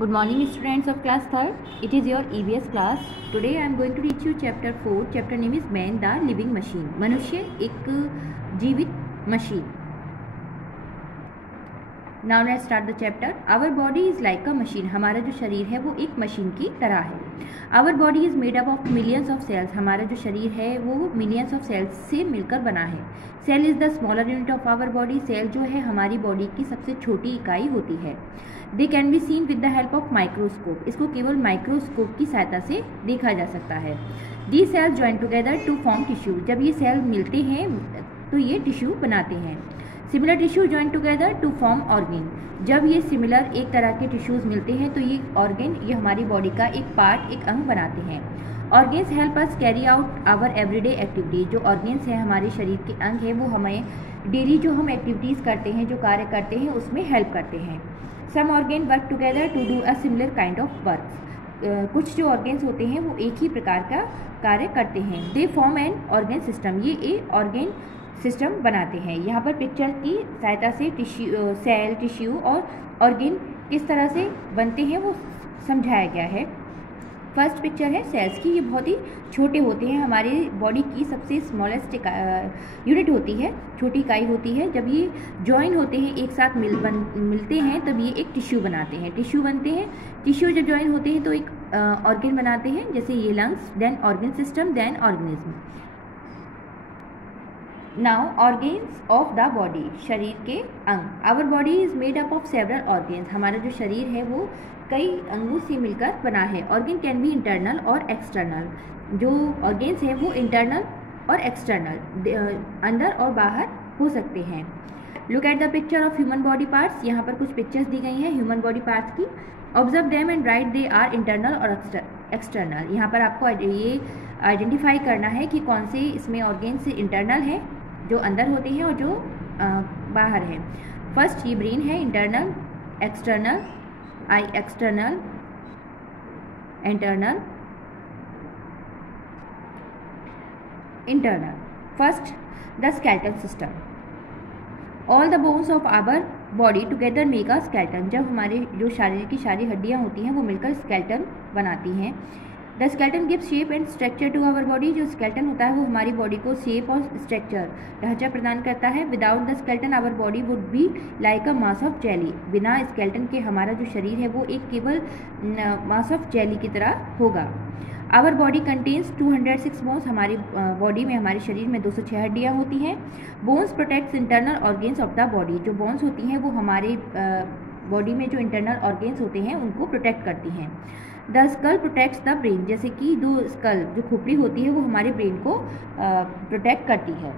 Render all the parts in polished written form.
Good morning students of class 3rd. It is your EVS class. Today I am going to teach you chapter 4. Chapter name is Man the Living Machine. मनुष्य एक जीवित machine. Now let's start the chapter. Our body is like a machine. हमारा जो शरीर है वो एक machine की तरह है. Our body is made up of millions of cells. हमारा जो शरीर है वो millions of cells से मिलकर बना है. Cell is the smaller unit of our body. Cell जो है हमारी बॉडी की सबसे छोटी इकाई होती है. They can be seen with the help of microscope. इसको केवल माइक्रोस्कोप की सहायता से देखा जा सकता है. These cells join together to form tissue. जब ये सेल मिलते हैं तो ये टिश्यू बनाते हैं. Similar tissue join together to form organ. जब ये सिमिलर एक तरह के टिश्यूज़ मिलते हैं तो ये ऑर्गेन ये हमारी बॉडी का एक पार्ट एक अंग बनाते हैं. Organs help us carry out our everyday activity. जो ऑर्गेन्स हैं हमारे शरीर के अंग हैं वो हमें डेली जो हम एक्टिविटीज़ करते हैं जो कार्य करते हैं उसमें हेल्प करते हैं. Some organ work together to do a similar kind of work. कुछ जो ऑर्गेन्स होते हैं वो एक ही प्रकार का कार्य करते हैं. They form an organ system. ये एक ऑर्गेन सिस्टम बनाते हैं. यहाँ पर पिक्चर की सहायता से सेल टिश्यू और ऑर्गेन किस तरह से बनते हैं वो समझाया गया है. फर्स्ट पिक्चर है सेल्स की. ये बहुत ही छोटे होते हैं. हमारी बॉडी की सबसे स्मॉलेस्ट यूनिट होती है, छोटी इकाई होती है. जब ये जॉइन होते हैं एक साथ मिलते हैं तब ये एक टिश्यू बनाते हैं, टिश्यू बनते हैं. टिश्यू जब जॉइन होते हैं तो एक ऑर्गेन बनाते हैं, जैसे ये lungs, then organ system, then organism. Now organs of the body. शरीर के अंग. Our body is made up of several organs. हमारा जो शरीर है वो कई अंगों से मिलकर बना है. ऑर्गेन कैन बी इंटरनल और एक्सटर्नल. जो ऑर्गेन्स हैं वो इंटरनल और एक्सटर्नल अंदर और बाहर हो सकते हैं. Look at the picture of human body parts. यहाँ पर कुछ पिक्चर्स दी गई हैं ह्यूमन बॉडी पार्ट्स की. Observe them and write they are internal और एक्सटर्नल. यहाँ पर आपको ये आइडेंटिफाई करना है कि कौन से इसमें ऑर्गेन्स इंटरनल हैं जो अंदर होते हैं और जो बाहर हैं. फर्स्ट ये ब्रेन है internal, external, eye external, internal, internal. First the skeletal system. All the bones of our body together make a skeleton. जब हमारे जो शरीर की सारी हड्डियाँ होती हैं वो मिलकर स्केलेटन बनाती हैं. The skeleton gives shape and structure to our body. जो स्केलेटन होता है वो हमारी बॉडी को शेप और स्ट्रक्चर ढांचा प्रदान करता है. Without the skeleton our body would be like a mass of jelly. बिना स्केलेटन के हमारा जो शरीर है वो एक केवल मास ऑफ जेली की तरह होगा. Our body contains 206 bones. हमारी बॉडी में हमारे शरीर में 206 हड्डियाँ होती हैं. Bones protects internal organs of the body. जो बोन्स होती हैं वो हमारे बॉडी में जो इंटरनल ऑर्गेन्स होते हैं उनको प्रोटेक्ट करती हैं. The skull protects the brain. जैसे कि दो स्कल जो खोपड़ी होती है वो हमारे ब्रेन को प्रोटेक्ट करती है.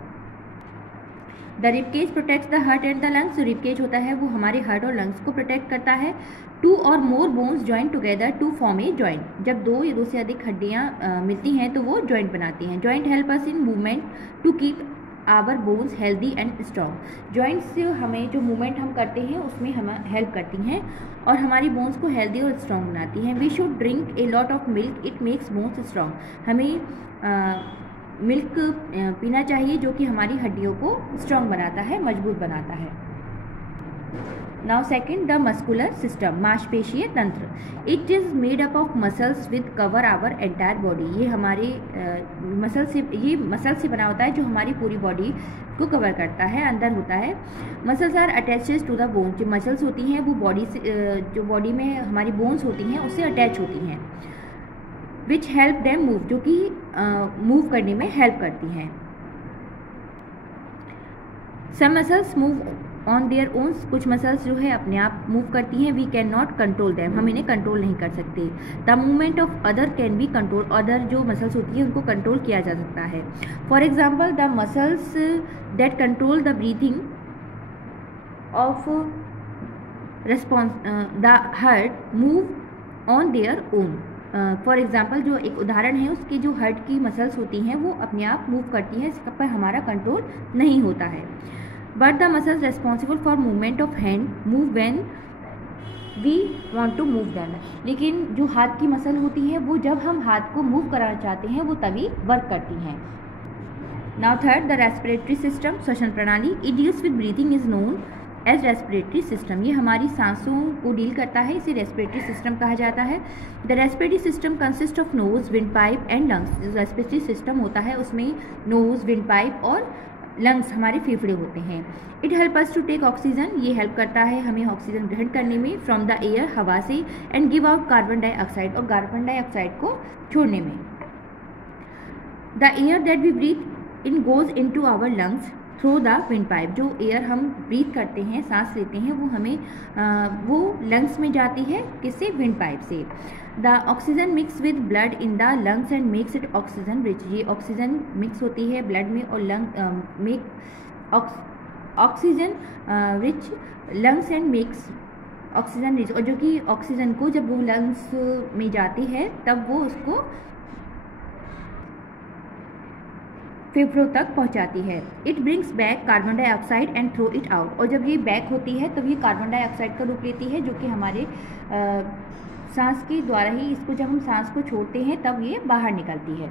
The ribcage protects the heart and the lungs. जो रिबकेज होता है वो हमारे हार्ट और लंग्स को प्रोटेक्ट करता है. टू और more bones join together to form a joint. जब दो या दो से अधिक हड्डियाँ मिलती हैं तो वो जॉइंट बनाती हैं. Joint help us in movement to keep our bones healthy and strong. Joints हमें जो मूवमेंट हम करते हैं उसमें हमें हेल्प करती हैं और हमारी बोन्स को हेल्दी और स्ट्रॉन्ग बनाती हैं. We should drink a lot of milk. It makes bones strong. हमें मिल्क पीना चाहिए जो कि हमारी हड्डियों को स्ट्रॉन्ग बनाता है, मजबूत बनाता है. Now second the muscular system. मांसपेशीय तंत्र. It is made up of muscles with cover our entire body. ये हमारे मसल से बना होता है जो हमारी पूरी बॉडी को कवर करता है, अंदर होता है. Muscles are attached to the bone. जो मसल्स होती हैं वो बॉडी से जो बॉडी में हमारी बोन्स होती हैं उससे अटैच होती हैं. Which help them move. जो कि मूव करने में हेल्प करती हैं. Some muscles move on their owns. कुछ मसल्स जो है अपने आप मूव करती हैं. We can not control them. हम इन्हें कंट्रोल नहीं कर सकते. The movement of other can be control. Other जो मसल्स होती हैं उनको कंट्रोल किया जा सकता है. For example the muscles that control the breathing of response the heart move on their own. For example जो एक उदाहरण है उसकी जो हार्ट की मसल्स होती हैं वो अपने आप मूव करती हैं, इस पर हमारा कंट्रोल नहीं होता है. But the muscles responsible for movement of hand move when we want to move them. लेकिन जो हाथ की मसल होती है वो जब हम हाथ को मूव कराना चाहते हैं वो तभी वर्क करती हैं. Now third the respiratory system. श्वसन प्रणाली. It deals with breathing is known as respiratory system. ये हमारी सांसों को डील करता है, इसे रेस्पिरेटरी सिस्टम कहा जाता है। The respiratory system consist of nose, wind pipe and lungs. जो रेस्पिरेटरी सिस्टम होता है उसमें नोज, विंड पाइप और लंग्स हमारे फेफड़े होते हैं। It help us to take oxygen. ये हेल्प करता है हमें ऑक्सीजन ग्रहण करने में फ्रॉम द एयर, हवा से, and give out carbon dioxide, और कार्बन डाइऑक्साइड को छोड़ने में। The air that we breathe in goes into our lungs through the wind pipe. जो एयर हम ब्रीथ करते हैं, सांस लेते हैं, वो हमें वो लंग्स में जाती है, किससे? विंड पाइप से। The oxygen mix with blood in the lungs and makes it oxygen rich. ये ऑक्सीजन मिक्स होती है ब्लड में और oxygen rich lungs and makes oxygen rich. और जो कि ऑक्सीजन को जब वो लंग्स में जाती है तब वो उसको फेफड़ों तक पहुंचाती है। It brings back carbon dioxide and throw it out. और जब ये बैक होती है तब ये कार्बन डाइऑक्साइड का रूप लेती है, जो कि हमारे सांस के द्वारा ही, इसको जब हम सांस को छोड़ते हैं तब ये बाहर निकलती है।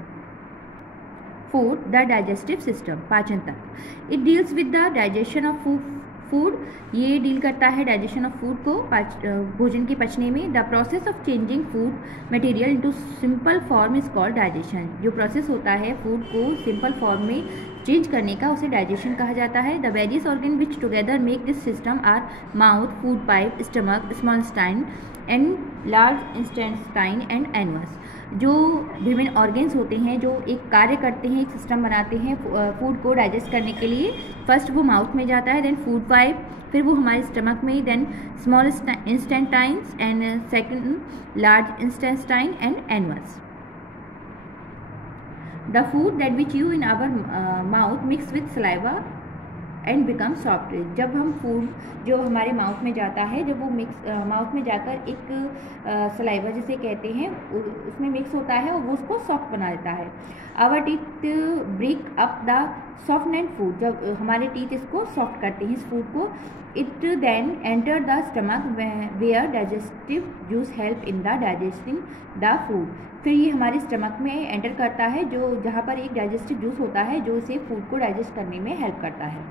फूड, द डाइजेस्टिव सिस्टम, पाचन तंत्र। It deals with the digestion of food. ये डील करता है डाइजेशन ऑफ फूड को, भोजन के पचने में। The process of changing food material into simple form is called digestion. जो प्रोसेस होता है फूड को सिंपल फॉर्म में चेंज करने का, उसे डाइजेशन कहा जाता है। The various organ which together make this system are mouth, food pipe, stomach, small intestine and large intestine and anus. जो विभिन्न ऑर्गन्स होते हैं जो एक कार्य करते हैं, एक सिस्टम बनाते हैं फूड को डाइजेस्ट करने के लिए। फर्स्ट वो माउथ में जाता है, देन फूड पाइप, फिर वो हमारे स्टमक में, then small intestines and second large intestine and anus. The food that we chew in our mouth mix with saliva and become soft. जब हम फूड जो हमारे माउथ में जाता है, जब वो मिक्स माउथ में जाकर एक सलाइवा जिसे कहते हैं उसमें मिक्स होता है और वो उसको सॉफ्ट बना देता है। Our teeth break up the softened food. जब हमारे टीथ इसको सॉफ्ट करते हैं इस फूड को। It then enter the stomach where digestive juice help in the digesting the food. फिर ये हमारे स्टमक में एंटर करता है, जो जहाँ पर एक डाइजेस्टिव जूस होता है जो इसे फूड को डाइजेस्ट करने में हेल्प करता है।